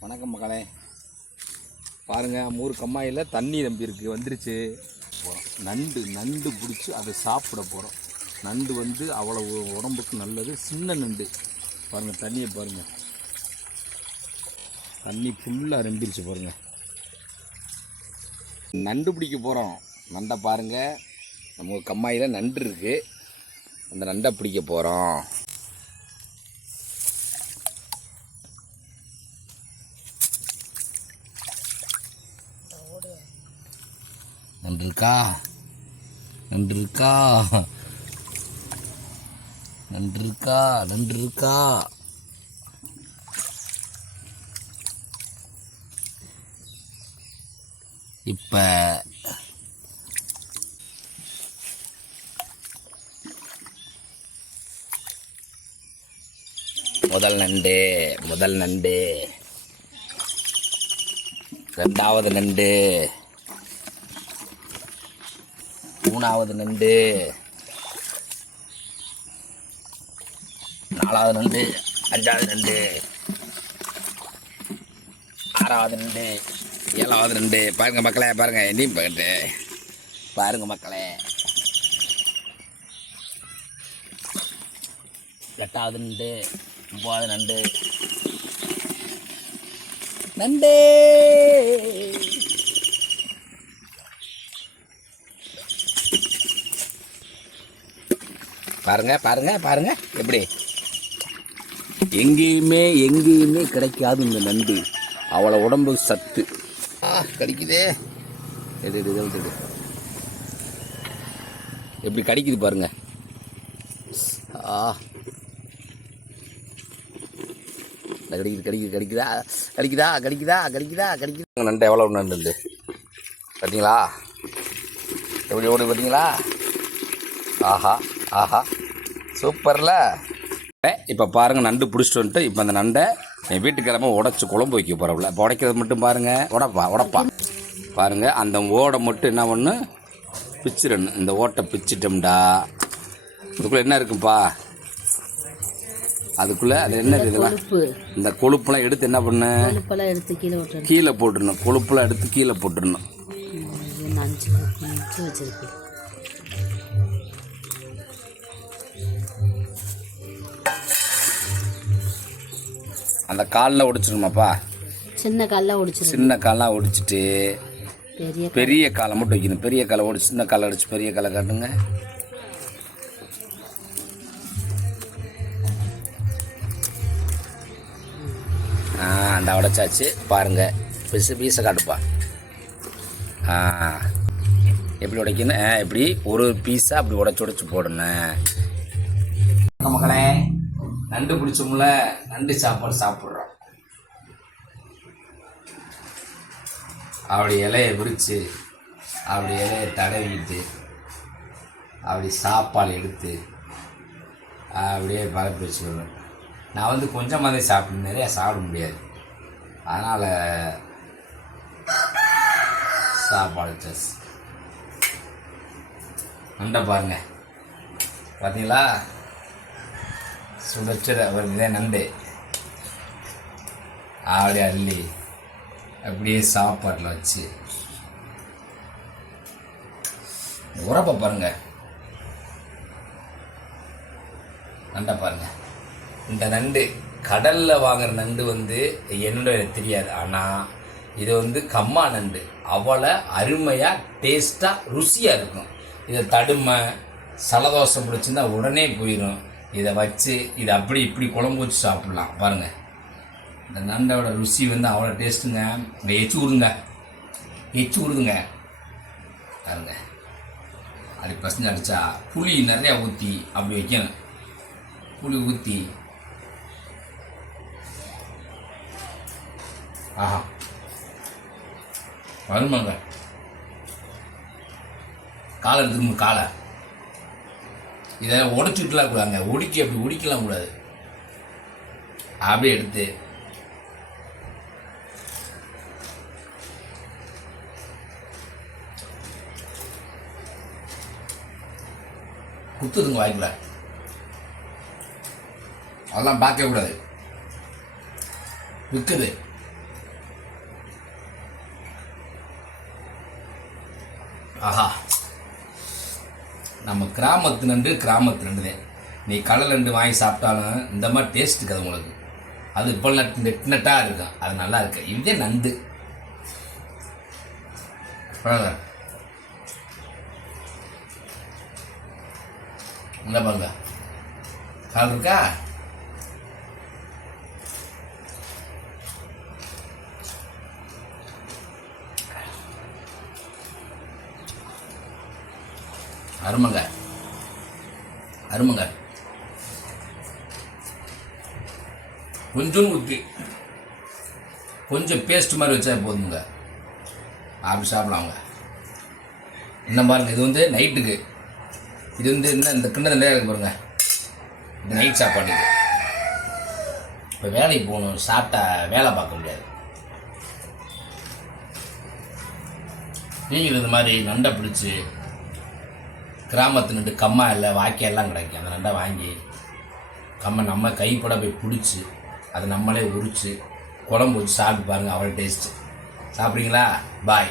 வணக்கம் மகளே, பாருங்கள் மூறு கம்மாயில் தண்ணி நம்பியிருக்கு வந்துருச்சு. போகிறோம் நண்டு நண்டு பிடிச்சி அதை சாப்பிட போகிறோம். நண்டு வந்து அவ்வளோ உடம்புக்கு நல்லது. சின்ன நண்டு பாருங்கள், தண்ணியை பாருங்கள், தண்ணி ஃபுல்லாக நம்பிருச்சு பாருங்கள். நண்டு பிடிக்க போகிறோம். நண்டை பாருங்கள், நம்ம கம்மாயில் நண்டு இருக்குது, அந்த நண்டை பிடிக்க போகிறோம். நண்டு இருக்கா, நண்டு இருக்கா, நண்டு இருக்கா, நண்டு இருக்கா. இப்போ முதல் நண்டு, ரெண்டாவது நண்டு, மூணாவது நண்டு, நாலாவது நண்டு, அஞ்சாவது நண்டு, ஆறாவது நண்டு, ஏழாவது நண்டு. பாருங்க மக்களே, பாருங்க என்னையும் பாட்டு பாருங்க மக்களே. எட்டாவது நண்டு, ஒன்பதாவது நண்டு, நண்டு. பாருங்க பாருங்க பாருங்க, எப்படி எங்கேயுமே கிடைக்காது இந்த நண்டு. அவ்வளோ உடம்பு சத்து. கடிக்குதே, எடு எப்படி கடிக்குது பாருங்க. கடிக்குதா. நண்டு எவ்வளோ நண்டு பார்த்தீங்களா, எப்படி ஓடி பார்த்தீங்களா. ஆஹா சூப்பர்ல. இப்போ பாருங்கள், நண்டு பிடிச்சிட்டு வந்துட்டு இப்போ அந்த நண்டை என் வீட்டுக்கிழமை உடச்சி குழம்பு வைக்க போகிறவங்கள. இப்போ உடைக்கிறது மட்டும் பாருங்கள், உடப்பா பாருங்கள். அந்த ஓடை மட்டும் என்ன பண்ணு, பிச்சிடணும். இந்த ஓட்டை பிச்சிட்டோம்டா, அதுக்குள்ளே என்ன இருக்குப்பா, அதுக்குள்ளே அது என்ன இதெல்லாம், இந்த கொழுப்பெல்லாம் எடுத்து என்ன பண்ணு, கீழே போட்டுடணும். கொழுப்பெல்லாம் எடுத்து கீழே போட்டுடணும். அந்த காலில் உடைச்சிடணுமாப்பா, சின்ன காலெலாம் ஒடிச்சிட்டு பெரிய காலை மட்டும் வைக்கணும். பெரிய காலை ஒடிச்சு சின்ன காலை அடிச்சு பெரிய காலை காட்டுங்க. அந்த உடைச்சாச்சு பாருங்கள். பீஸை காட்டுப்பா. எப்படி உடைக்கணும், எப்படி ஒரு பீஸாக அப்படி உடச்சி போடணும். மக்களே, நண்டு பிடிச்சோம்ல, நண்டு சாப்பாடு சாப்பிட்றோம். அப்படி இலையை விரித்து அப்படி இலையை தடவிட்டு அப்படி சாப்பாடு எடுத்து அப்படியே பரப்பி வச்சுக்கணும். நான் வந்து கொஞ்சமாக தான் சாப்பிட, நிறையா சாப்பிட முடியாது, அதனால் சாப்பாடு சஸ். நண்டை பாருங்க, பார்த்தீங்களா, சுடச்சுட ஒரு இதே நண்டு அப்படியே அள்ளி அப்படியே சாப்பாட்டில் வச்சு உரப்பை பாருங்க. நண்டை பாருங்க. இந்த நண்டு கடலில் வாங்குற நண்டு வந்து என்னோட எனக்கு தெரியாது, ஆனால் இது வந்து கம்மா நண்டு. அவ்வளோ அருமையாக டேஸ்ட்டாக ருசியாக இருக்கும். இதை தடுமை சலதோஷம் பிடிச்சிருந்தா உடனே போயிடும். இதை வச்சு இதை அப்படி இப்படி குழம்பு வச்சு சாப்பிட்லாம். பாருங்கள், இந்த நண்டோட ருசி வந்து அவ்வளோ டேஸ்ட்டுங்க. இங்கே எச்சு விடுதுங்க பாருங்க. அப்படி பசங்க அடித்தா புளி நிறையா ஊற்றி அப்படி வைக்கணும். புளி ஊற்றி வருமாங்க. காலை எடுத்துக்கணும். காலை இதை உடச்சிட்டுலாம் கூடாங்க, அப்படி ஒடிக்கலாம் கூடாது. அப்படியே எடுத்து குத்துதுங்க வாய்க்குள்ள. அதெல்லாம் பார்க்கக்கூடாது, விற்குது. ஆஹா, நம்ம கிராமத்து நண்டு தான். நீ கடல் நண்டு வாங்கி சாப்பிட்டாலும் இந்த மாதிரி டேஸ்ட் இருக்காது உங்களுக்கு. அது இப்போ நெட் நெட்டாக இருக்கும், அது நல்லா இருக்கு. இதே நண்டு இல்லை பாருங்க, கால் இருக்கா. அருமைங்க அருமைங்க. கொஞ்சம் ஊற்றி கொஞ்சம் பேஸ்ட் மாதிரி வச்சா போதுங்க, அப்படி சாப்பிடலாங்க. என்ன பாருங்க, இது வந்து நைட்டுக்கு, இது வந்து இந்த கிண்ணத்தில் நிறையா இருக்கு பாருங்க, இது நைட் சாப்பாடு. இப்போ வேலைக்கு போகணும், சாப்பிட்டா வேலை பார்க்க முடியாது. நீங்கள் இது மாதிரி நண்டை பிடிச்சி, கிராமத்து நண்டு கம்மா இல்லை வாக்கியெல்லாம் கிடைக்கும், அந்த நண்டை வாங்கி நம்ம கைப்பட போய் பிடிச்சி அதை நம்மளே உரித்து குழம்பு வச்சு சாப்பிட்டு பாருங்கள், அவ்வளோ டேஸ்ட்டு. சாப்பிட்றீங்களா? பாய்.